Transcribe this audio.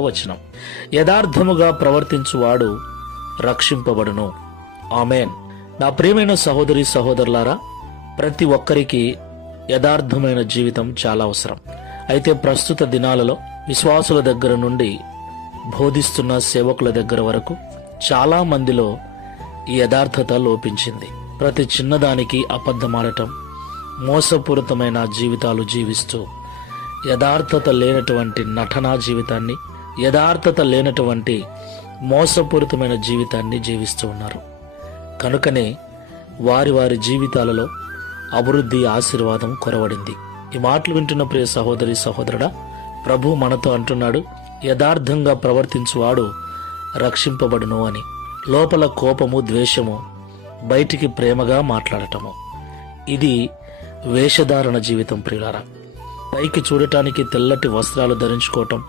వచనం. యథార్థముగా ప్రవర్తించువాడు రక్షింపబడును. ఆమేన్. నా ప్రియమైన సహోదరి సహోదరులారా, ప్రతి ఒక్కరికి యథార్థమైన జీవితం చాలా అవసరం. అయితే ప్రస్తుత దినాలలో విశ్వాసుల దగ్గర నుండి బోధిస్తున్న సేవకుల దగ్గర వరకు చాలా మందిలో ఈ యథార్థత లోపించింది. ప్రతి చిన్నదానికి అబద్ధమాడటం, మోసపూరితమైన జీవితాలు జీవిస్తూ యథార్థత లేనటువంటి నటనా జీవితాన్ని, యథార్థత లేనటువంటి మోసపూరితమైన జీవితాన్ని జీవిస్తూ ఉన్నారు. కనుకనే వారి వారి జీవితాలలో అభివృద్ధి, ఆశీర్వాదం కొరవడింది. ఈ మాటలు వింటున్న ప్రియ సహోదరి సహోదరుడా, ప్రభు మనతో అంటున్నాడు, యథార్థంగా ప్రవర్తించువాడు రక్షింపబడును అని. లోపల కోపము, ద్వేషము, బయటికి ప్రేమగా మాట్లాడటము, ఇది వేషధారణ జీవితం ప్రియులారా. పైకి చూడటానికి తెల్లటి వస్త్రాలు ధరించుకోవటం,